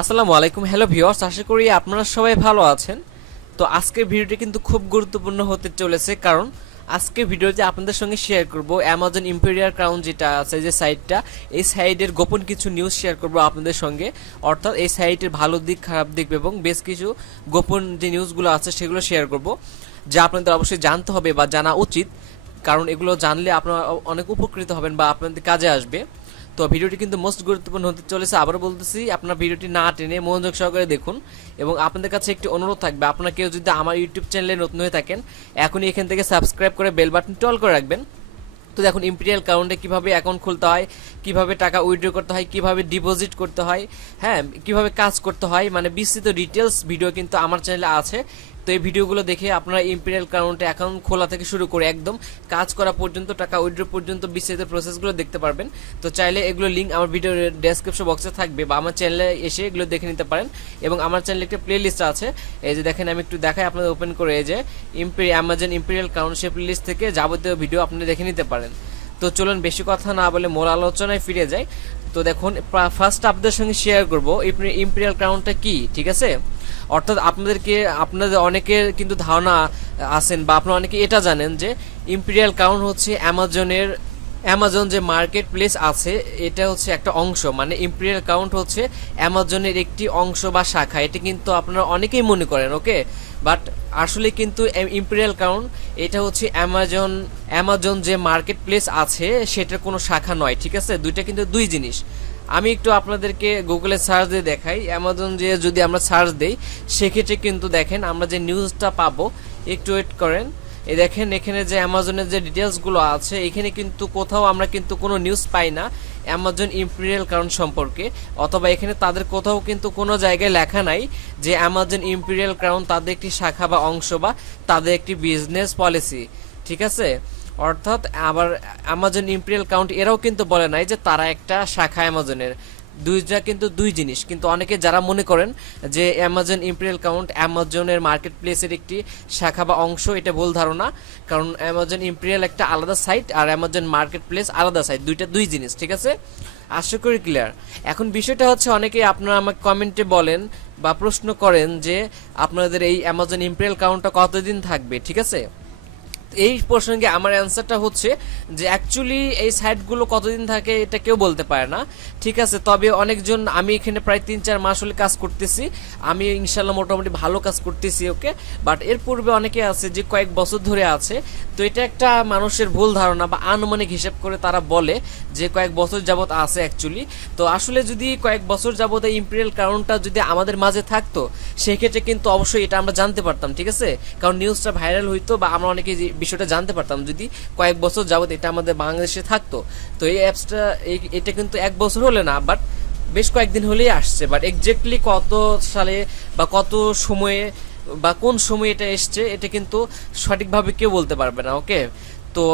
আসসালামু আলাইকুম, hello viewers, আশা করি আপনারা সবাই ভালো আছেন। তো আজকের ভিডিওটি কিন্তু খুব গুরুত্বপূর্ণ হতে চলেছে, কারণ আজকের ভিডিওতে আপনাদের সঙ্গে শেয়ার করব অ্যামাজন ইম্পেরিয়াল ক্রাউন যেটা আছে যে সাইটটা, এই সাইটের গোপন কিছু নিউজ শেয়ার করব আপনাদের সঙ্গে। অর্থাৎ এই সাইটের ভালো দিক, খারাপ দিক এবং বেশ কিছু গোপন যে নিউজগুলো আছে সেগুলো শেয়ার করব, যা আপনাদের অবশ্যই জানতে হবে বা জানা উচিত, কারণ এগুলো জানলে আপনারা অনেক উপকৃত হবেন বা আপনাদের কাজে আসবে। তো ভিডিওটি কিন্তু মোস্ট গুরুত্বপূর্ণ হতে চলেছে, আবারও বলতেছি, আপনার ভিডিওটি না টেনে মনোযোগ সহকারে দেখুন। এবং আপনাদের কাছে একটি অনুরোধ থাকবে, আপনারা কেউ যদি আমার ইউটিউব চ্যানেলে নতুন হয়ে থাকেন, এখনই এখান থেকে সাবস্ক্রাইব করে বেল বাটন টল করে রাখবেন। তো দেখুন, ইম্পেরিয়াল ক্রাউনে কিভাবে অ্যাকাউন্ট খুলতে হয়, কিভাবে টাকা উইথড্র করতে হয়, কিভাবে ডিপোজিট করতে হয়, হ্যাঁ, কিভাবে কাজ করতে হয়, মানে বিস্তৃত ডিটেলস ভিডিও কিন্তু আমার চ্যানেলে আছে। তো এই ভিডিওগুলো দেখে আপনারা ইম্পেরিয়াল ক্রাউনে অ্যাকাউন্ট খোলা থেকে শুরু করে একদম কাজ করা পর্যন্ত, টাকা উইথড্র পর্যন্ত বিস্তারিত প্রসেসগুলো দেখতে পারবেন। তো চাইলে এগুলো লিঙ্ক আমার ভিডিওর ডেসক্রিপশন বক্সে থাকবে, বা আমার চ্যানেলে এসে এগুলো দেখে নিতে পারেন। এবং আমার চ্যানেলে একটা প্লে লিস্ট আছে, এই যে দেখেন, আমি একটু দেখাই আপনাদের ওপেন করে, এই যে অ্যামাজন ইম্পেরিয়াল ক্রাউন, সেই প্লে লিস্ট থেকে যাবতীয় ভিডিও আপনি দেখে নিতে পারেন। তো চলুন বেশি কথা না বলে মূল আলোচনায় ফিরে যাই। তো দেখুন, ফার্স্ট আপনাদের সঙ্গে শেয়ার করব ইম্পেরিয়াল ক্রাউনটা কি, ঠিক আছে। অর্থাৎ আপনাদের অনেকের কিন্তু ধারণা আছেন, বা আপনারা অনেকে এটা জানেন যে ইম্পেরিয়াল ক্রাউন হচ্ছে অ্যামাজন যে মার্কেট প্লেস আছে, এটা হচ্ছে একটা অংশ, মানে ইম্পেরিয়াল ক্রাউন হচ্ছে অ্যামাজনের একটি অংশ বা শাখা। এটা কিন্তু আপনারা অনেকেই মনে করেন, ওকে, বাট আসলে কিন্তু ইম্পেরিয়াল ক্রাউন এটা হচ্ছে অ্যামাজন যে মার্কেট প্লেস আছে সেটার কোনো শাখা নয়, ঠিক আছে। দুইটা কিন্তু দুই জিনিস। আমি একটু আপনাদেরকে গুগলে সার্চ দিয়ে দেখাই। অ্যামাজন যে যদি আমরা সার্চ দেই, সেক্ষেত্রে কিন্তু দেখেন আমরা যে নিউজটা পাবো, একটু ওয়েট করেন। এই দেখেন, এখানে যে অ্যামাজনের যে ডিটেলসগুলো আছে, এখানে কিন্তু কোথাও আমরা কিন্তু কোনো নিউজ পাই না অ্যামাজন ইম্পেরিয়াল ক্রাউন সম্পর্কে, অথবা এখানে তাদের কোথাও কিন্তু কোনো জায়গায় লেখা নাই যে অ্যামাজন ইম্পেরিয়াল ক্রাউন তাদের একটি শাখা বা অংশ, বা তাদের একটি বিজনেস পলিসি, ঠিক আছে। অর্থাৎ আবার অ্যামাজন ইম্পেরিয়াল ক্রাউন এরাও কিন্তু বলে নাই যে তারা একটা শাখা অ্যামাজনের। দুইটা কিন্তু দুই জিনিস। কিন্তু অনেকে যারা মনে করেন যে অ্যামাজন ইম্পেরিয়াল ক্রাউন অ্যামাজনের মার্কেট প্লেসের একটি শাখা বা অংশ, এটা ভুল ধারণা। কারণ অ্যামাজন ইম্পেরিয়াল একটা আলাদা সাইট, আর অ্যামাজন মার্কেট প্লেস আলাদা সাইট, দুইটা দুই জিনিস, ঠিক আছে। আশা করি ক্লিয়ার। এখন বিষয়টা হচ্ছে, অনেকেই আপনারা আমাকে কমেন্টে বলেন বা প্রশ্ন করেন যে আপনাদের এই অ্যামাজন ইম্পেরিয়াল ক্রাউনটা কতদিন থাকবে, ঠিক আছে। এই প্রসঙ্গে আমার অ্যান্সারটা হচ্ছে যে অ্যাকচুয়ালি এই সাইটগুলো কতদিন থাকে এটা কেউ বলতে পারে না, ঠিক আছে। তবে অনেকজন, আমি এখানে প্রায় 3-4 মাস হলে কাজ করতেছি, আমি ইনশাল্লাহ মোটামুটি ভালো কাজ করতেছি, ওকে। বাট এর পূর্বে অনেকে আছে যে কয়েক বছর ধরে আছে। তো এটা একটা মানুষের ভুল ধারণা বা আনুমানিক হিসাব করে তারা বলে যে কয়েক বছর যাবত আছে অ্যাকচুয়ালি। তো আসলে যদি কয়েক বছর যাবত এই ইম্পেরিয়াল ক্রাউনটা যদি আমাদের মাঝে থাকতো, সেক্ষেত্রে কিন্তু অবশ্যই এটা আমরা জানতে পারতাম, ঠিক আছে। কারণ নিউজটা ভাইরাল হইতো, বা আমরা অনেকে বিষয়টা জানতে পারতাম যদি কয়েক বছর যাবত এটা আমাদের বাংলাদেশে থাকতো। তো এই অ্যাপসটা এটা কিন্তু 1 বছর হলে না, বাট বেশ কয়েকদিন হলেই আসছে। বাট এক্স্যাক্টলি কত সালে বা কত সময়ে বা কোন সময়ে এটা এসছে, এটা কিন্তু সঠিকভাবে কেউ বলতে পারবে না, ওকে। তো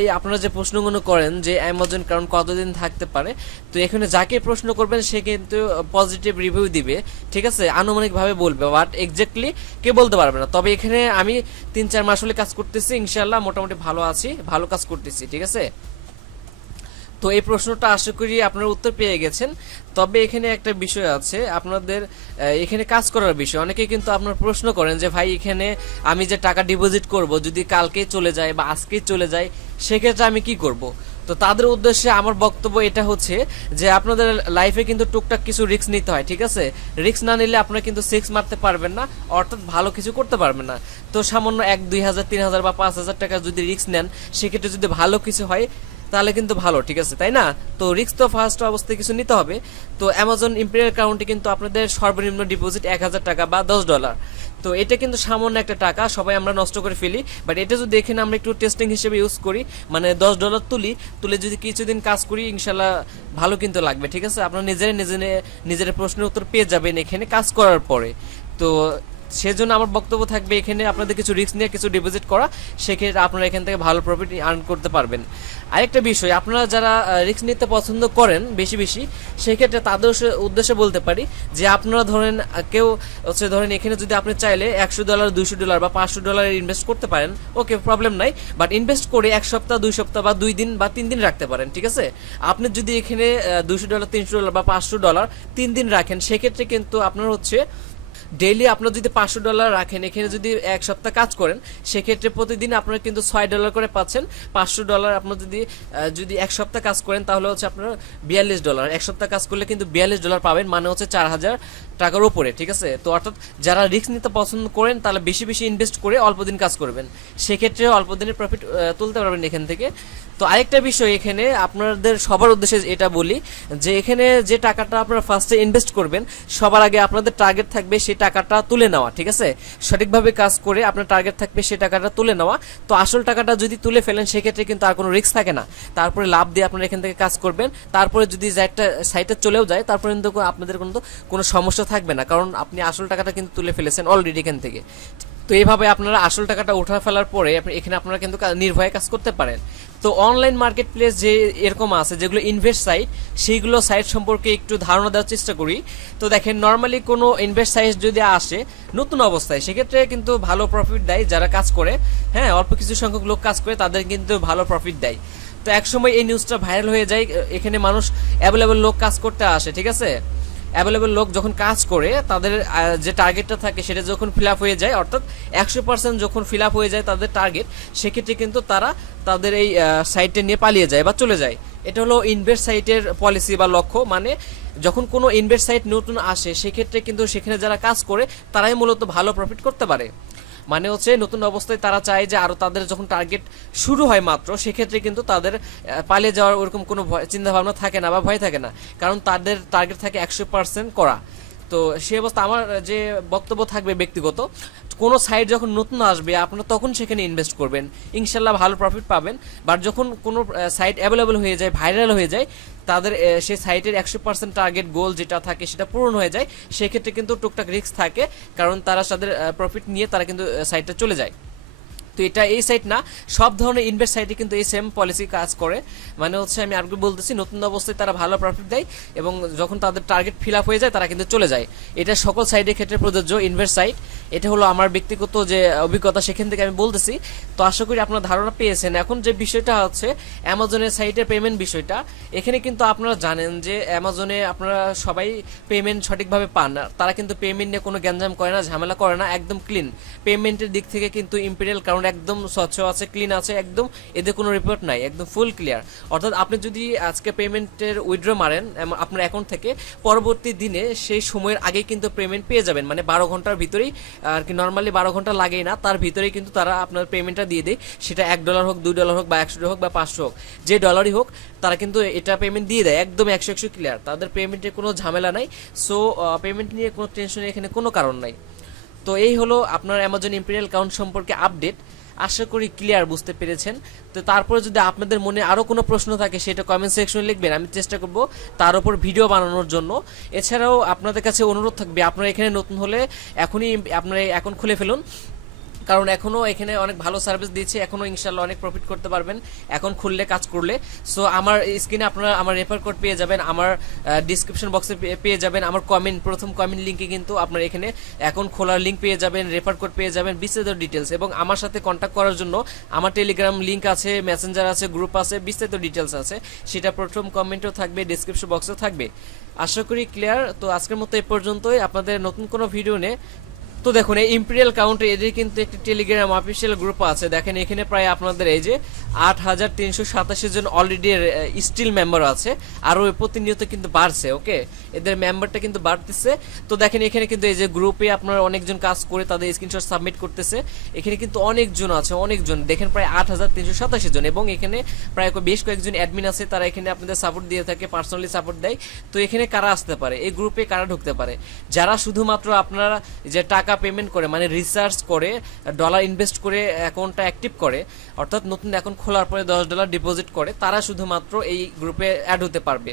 এই আপনারা যে প্রশ্নগুলো করেন যে অ্যামাজন কারণ কতদিন থাকতে পারে, তো এখানে যাকে প্রশ্ন করবেন সে কিন্তু পজিটিভ রিভিউ দিবে, ঠিক আছে, আনুমানিকভাবে বলবে, বাট এক্স্যাক্টলি কে বলতে পারবে না। তবে এখানে আমি 3-4 মাস হলে কাজ করতেছি, ইনশাল্লাহ মোটামুটি ভালো আছি, ভালো কাজ করতেছি, ঠিক আছে। তো এই প্রশ্নটা আশা করি আপনারা উত্তর পেয়ে গেছেন। তবে এখানে একটা বিষয় আছে, আপনাদের এখানে কাজ করার বিষয়। অনেকে কিন্তু আপনার প্রশ্ন করেন যে ভাই, এখানে আমি যে টাকা ডিপোজিট করব, যদি কালকেই চলে যায় বা আজকেই চলে যায়, সেক্ষেত্রে আমি কি করব। তো তাদের উদ্দেশ্যে আমার বক্তব্য এটা হচ্ছে যে আপনাদের লাইফে কিন্তু টুকটাক কিছু রিস্ক নিতে হয়, ঠিক আছে। রিস্ক না নিলে আপনারা কিন্তু সিক্স মারতে পারবেন না, অর্থাৎ ভালো কিছু করতে পারবেন না। তো সামান্য 1-2 হাজার 3 হাজার বা 5 হাজার টাকা যদি রিস্ক নেন, সেক্ষেত্রে যদি ভালো কিছু হয় তাহলে কিন্তু ভালো, ঠিক আছে, তাই না। তো রিস্ক তো ফার্স্ট অবস্থায় কিছু নিতে হবে। তো অ্যামাজন ইম্পেরিয়াল ক্রাউনটি কিন্তু আপনাদের সর্বনিম্ন ডিপোজিট 1000 টাকা বা $10। তো এটা কিন্তু সামান্য একটা টাকা, সবাই আমরা নষ্ট করে ফেলি। বাট এটা যদি এখানে আমরা একটু টেস্টিং হিসেবে ইউজ করি, মানে $10 তুলে যদি কিছুদিন কাজ করি, ইনশাল্লাহ ভালো কিন্তু লাগবে, ঠিক আছে। আপনারা নিজের প্রশ্নের উত্তর পেয়ে যাবেন এখানে কাজ করার পরে। তো সেজন্য আমার বক্তব্য থাকবে এখানে আপনাদের কিছু রিস্ক নিয়ে কিছু ডিপোজিট করা, সেক্ষেত্রে আপনারা এখান থেকে ভালো প্রফিট আর্ন করতে পারবেন। আরেকটা বিষয়, আপনারা যারা রিস্ক নিতে পছন্দ করেন বেশি বেশি, সেক্ষেত্রে তাদের উদ্দেশ্যে বলতে পারি যে আপনারা ধরেন কেউ হচ্ছে ধরেন এখানে যদি আপনি চাইলে $100 $200 বা $500 ইনভেস্ট করতে পারেন, ওকে প্রবলেম নাই, বাট ইনভেস্ট করে 1 সপ্তাহ 2 সপ্তাহ বা 2 দিন বা 3 দিন রাখতে পারেন, ঠিক আছে। আপনি যদি এখানে $200 $300 বা $500 3 দিন রাখেন, সেক্ষেত্রে কিন্তু আপনার হচ্ছে ডেইলি আপনার যদি $500 রাখেন, এখানে যদি 1 সপ্তাহ কাজ করেন, সেক্ষেত্রে প্রতিদিন আপনারা কিন্তু $6 করে পাচ্ছেন। $500 আপনার যদি 1 সপ্তাহ কাজ করেন, তাহলে হচ্ছে আপনার $42, 1 সপ্তাহ কাজ করলে কিন্তু $42 পাবেন, মানে হচ্ছে 4000 টাকার উপরে, ঠিক আছে। তো অর্থাৎ যারা রিস্ক নিতে পছন্দ করেন তাহলে বেশি বেশি ইনভেস্ট করে অল্প দিন কাজ করবেন, সেক্ষেত্রে অল্প দিনের প্রফিট তুলতে পারবেন এখান থেকে। তো আরেকটা বিষয় এখানে আপনাদের সবার উদ্দেশ্যে এটা বলি যে এখানে যে টাকাটা আপনারা ফার্স্টে ইনভেস্ট করবেন, সবার আগে আপনাদের টার্গেট থাকবে সেই টাকাটা তুলে নেওয়া, ঠিক আছে। সঠিকভাবে কাজ করে আপনার টার্গেট থাকবে সেই টাকাটা তুলে নেওয়া। তো আসল টাকাটা যদি তুলে ফেলেন, সেক্ষেত্রে কিন্তু আর কোনো রিস্ক থাকে না। তারপরে লাভ দিয়ে আপনারা এখান থেকে কাজ করবেন, তারপরে যদি সাইটে চলেও যায়, তারপরে কিন্তু আপনাদের কিন্তু কোনো সমস্যা থাকবে না, কারণ আপনি আসল টাকাটা কিন্তু তুলে ফেলেছেন অলরেডি এখান থেকে। তো এইভাবে আপনারা আসল টাকাটা উঠা ফেলার পরে এখানে আপনারা কিন্তু নির্ভয়ে কাজ করতে পারেন। তো অনলাইন মার্কেট প্লেস যে এরকম আছে যেগুলো ইনভেস্ট সাইট, সেইগুলো সাইট সম্পর্কে একটু ধারণা দেওয়ার চেষ্টা করি। তো দেখেন, নর্মালি কোনো ইনভেস্ট সাইট যদি আসে নতুন অবস্থায়, সেক্ষেত্রে কিন্তু ভালো প্রফিট দেয় যারা কাজ করে, হ্যাঁ, অল্প কিছু সংখ্যক লোক কাজ করে, তাদের কিন্তু ভালো প্রফিট দেয়। তো একসময় এই নিউজটা ভাইরাল হয়ে যায়, এখানে মানুষ অ্যাভেলেবল লোক কাজ করতে আসে, ঠিক আছে। অ্যাভেলেবল লোক যখন কাজ করে, তাদের যে টার্গেটটা থাকে সেটা যখন ফিল আপ হয়ে যায়, অর্থাৎ 100% যখন ফিল আপ হয়ে যায় তাদের টার্গেট, সেক্ষেত্রে কিন্তু তারা তাদের এই সাইটে নিয়ে পালিয়ে যায় বা চলে যায়। এটা হলো ইনভেস্ট সাইটের পলিসি বা লক্ষ্য। মানে যখন কোনো ইনভেস্ট সাইট নতুন আসে, সেক্ষেত্রে কিন্তু সেখানে যারা কাজ করে তারাই মূলত ভালো প্রফিট করতে পারে। মানে হচ্ছে নতুন অবস্থায় তারা চায় যে আরও তাদের যখন টার্গেট শুরু হয় মাত্র, সেক্ষেত্রে কিন্তু তাদের পালিয়ে যাওয়ার ওরকম কোনো চিন্তা ভাবনা থাকে না বা ভয় থাকে না, কারণ তাদের টার্গেট থাকে 100% করা। তো সেই অবস্থা আমার যে বক্তব্য থাকবে ব্যক্তিগত, কোনো সাইট যখন নতুন আসবে আপনারা তখন সেখানে ইনভেস্ট করবেন, ইনশাল্লাহ ভালো প্রফিট পাবেন। বাট যখন কোনো সাইট অ্যাভেলেবল হয়ে যায়, ভাইরাল হয়ে যায়, তাদের সেই সাইটের 100% টার্গেট গোল যেটা থাকে সেটা পূরণ হয়ে যায়, সেক্ষেত্রে কিন্তু টুকটাক রিস্ক থাকে, কারণ তারা তাদের প্রফিট নিয়ে তারা কিন্তু সাইটটা চলে যায়। তো এটা এই সাইট না, সব ধরনের ইনভেস্ট সাইটে কিন্তু এই সেম পলিসি কাজ করে। মানে হচ্ছে আমি আগে বলতেছি, নতুন অবস্থায় তারা ভালো প্রফিট দেয় এবং যখন তাদের টার্গেট ফিল আপ হয়ে যায় তারা কিন্তু চলে যায়। এটা সকল সাইটের ক্ষেত্রে প্রযোজ্য, ইনভেস্ট সাইট। এটা হলো আমার ব্যক্তিগত যে অভিজ্ঞতা, সেখান থেকে আমি বলতেছি। তো আশা করি আপনারা ধারণা পেয়েছেন। এখন যে বিষয়টা হচ্ছে অ্যামাজনের সাইটের পেমেন্ট বিষয়টা, এখানে কিন্তু আপনারা জানেন যে অ্যামাজনে আপনারা সবাই পেমেন্ট সঠিকভাবে পান না। তারা কিন্তু পেমেন্ট নিয়ে কোনো গ্যাঞ্জাম করে না, ঝামেলা করে না, একদম ক্লিন। পেমেন্টের দিক থেকে কিন্তু ইম্পেরিয়াল ক্রাউন একদম স্বচ্ছ আছে, ক্লিন আছে, একদম এদের কোনো রিপোর্ট নাই, একদম ফুল ক্লিয়ার। অর্থাৎ আপনি যদি আজকে পেমেন্টের উইথড্র মারেন আপনার অ্যাকাউন্ট থেকে, পরবর্তী দিনে সেই সময়ের আগেই কিন্তু পেমেন্ট পেয়ে যাবেন। মানে 12 ঘন্টার ভিতরেই আর কি, নর্মালি 12 ঘন্টা লাগেই না, তার ভিতরেই কিন্তু তারা আপনার পেমেন্টটা দিয়ে দেয়। সেটা $1 হোক, $2 হোক বা 100 হোক বা 500 হোক, যে ডলারই হোক, তারা কিন্তু এটা পেমেন্ট দিয়ে দেয়, একদম 100% ক্লিয়ার। তাদের পেমেন্টের কোনো ঝামেলা নাই। সো পেমেন্ট নিয়ে কোনো টেনশনের এখানে কোনো কারণ নাই। তো এই হলো আপনার অ্যামাজন ইম্পেরিয়াল ক্রাউন সম্পর্কে আপডেট। আশা করি ক্লিয়ার বুঝতে পেরেছেন। তো তারপরে যদি আপনাদের মনে আরও কোনো প্রশ্ন থাকে, সেটা কমেন্ট সেকশনে লিখবেন, আমি চেষ্টা করব তার উপর ভিডিও বানানোর জন্য। এছাড়াও আপনাদের কাছে অনুরোধ থাকবে, আপনারা এখানে নতুন হলে এখনই আপনারা অ্যাকাউন্ট খুলে ফেলুন, কারণ এখনও এখানে অনেক ভালো সার্ভিস দিচ্ছে, এখনও ইনশাল্লাহ অনেক প্রফিট করতে পারবেন এখন খুললে, কাজ করলে। সো আমার স্ক্রিনে আপনারা আমার রেফার কোড পেয়ে যাবেন, আমার ডিসক্রিপশন বক্সে পেয়ে যাবেন, আমার প্রথম কমেন্ট লিঙ্কে কিন্তু আপনার এখানে অ্যাকাউন্ট খোলার লিঙ্ক পেয়ে যাবেন, রেফার কোড পেয়ে যাবেন, বিস্তারিত ডিটেলস। এবং আমার সাথে কন্ট্যাক্ট করার জন্য আমার টেলিগ্রাম লিঙ্ক আছে, মেসেঞ্জার আছে, গ্রুপ আছে, বিস্তারিত ডিটেলস আছে, সেটা প্রথম কমেন্টও থাকবে, ডিসক্রিপশন বক্সেও থাকবে। আশা করি ক্লিয়ার। তো আজকের মতো এ পর্যন্তই। আপনাদের নতুন কোনো ভিডিও নিয়ে, তো দেখুন এই ইম্পেরিয়াল কাউন্টে এদের কিন্তু একটি টেলিগ্রাম অফিসিয়াল গ্রুপ আছে। দেখেন এখানে প্রায় আপনাদের এই যে 8387 জন অলরেডি স্টিল মেম্বার আছে, আরও প্রতিনিয়ত কিন্তু বাড়ছে। ওকে, এদের মেম্বারটা কিন্তু বাড়তেছে। তো দেখেন এখানে কিন্তু এই যে গ্রুপে আপনারা অনেকজন কাজ করে তাদের স্ক্রিনশট সাবমিট করতেছে। এখানে কিন্তু অনেকজন আছে, অনেকজন, দেখেন প্রায় 8387 জন। এবং এখানে প্রায় বেশ কয়েকজন অ্যাডমিন আছে, তারা এখানে আপনাদের সাপোর্ট দিয়ে থাকে, পার্সোনালি সাপোর্ট দেয়। তো এখানে কারা আসতে পারে, এই গ্রুপে কারা ঢুকতে পারে? যারা শুধুমাত্র আপনারা যে টাকা পেমেন্ট করে, মানে রিসার্চ করে, ডলার ইনভেস্ট করে অ্যাকাউন্টটা অ্যাক্টিভ করে, অর্থাৎ নতুন অ্যাকাউন্ট খোলার পরে $10 ডিপোজিট করে, তারা শুধুমাত্র এই গ্রুপে অ্যাড হতে পারবে।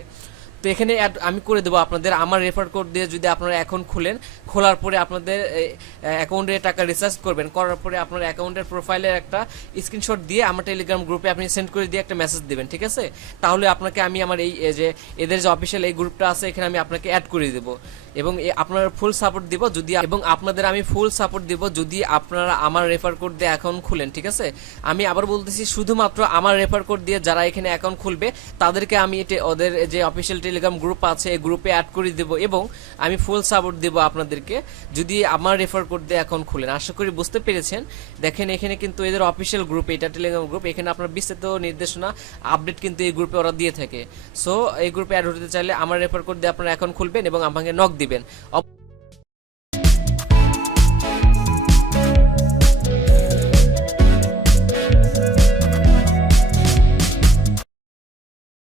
তো তো এখানে আমি করে দেবো আপনাদের আমার রেফার কোড দিয়ে যদি আপনারা অ্যাকাউন্ট খুলেন, খোলার পরে আপনাদের অ্যাকাউন্টে টাকা রিচার্জ করবেন, করার পরে আপনার অ্যাকাউন্টের প্রোফাইলের একটা স্ক্রিনশট দিয়ে আমার টেলিগ্রাম গ্রুপে আপনি সেন্ড করে দিয়ে একটা মেসেজ দেবেন, ঠিক আছে? তাহলে আপনাকে আমি আমার এই যে এদের যে অফিসিয়াল এই গ্রুপটা আছে এখানে আমি আপনাকে অ্যাড করে দেবো এবং আপনার ফুল সাপোর্ট দিব যদি, এবং আপনাদের আমি ফুল সাপোর্ট দিব যদি আপনারা আমার রেফার কোড দিয়ে অ্যাকাউন্ট খুলেন, ঠিক আছে? আমি আবার বলতেছি, শুধুমাত্র আমার রেফার কোড দিয়ে যারা এখানে অ্যাকাউন্ট খুলবে তাদেরকে আমি ওদের যে অফিসিয়াল টেলিগ্রাম গ্রুপ আছে এই গ্রুপে অ্যাড করে দেব এবং আমি ফুল সাপোর্ট দেব আপনাদেরকে যদি আমার রেফার কোড দিয়ে অ্যাকাউন্ট খুলেন। আশা করি বুঝতে পেরেছেন। দেখেন এখানে কিন্তু এদের অফিসিয়াল গ্রুপ, এটা টেলিগ্রাম গ্রুপ, এখানে আপনার বিস্তারিত নির্দেশনা আপডেট কিন্তু এই গ্রুপে ওরা দিয়ে থাকে। সো এই গ্রুপে অ্যাড হতে চাইলে আমার রেফার কোড দিয়ে আপনারা অ্যাকাউন্ট খুলবেন এবং আমাকে নক দিবেন।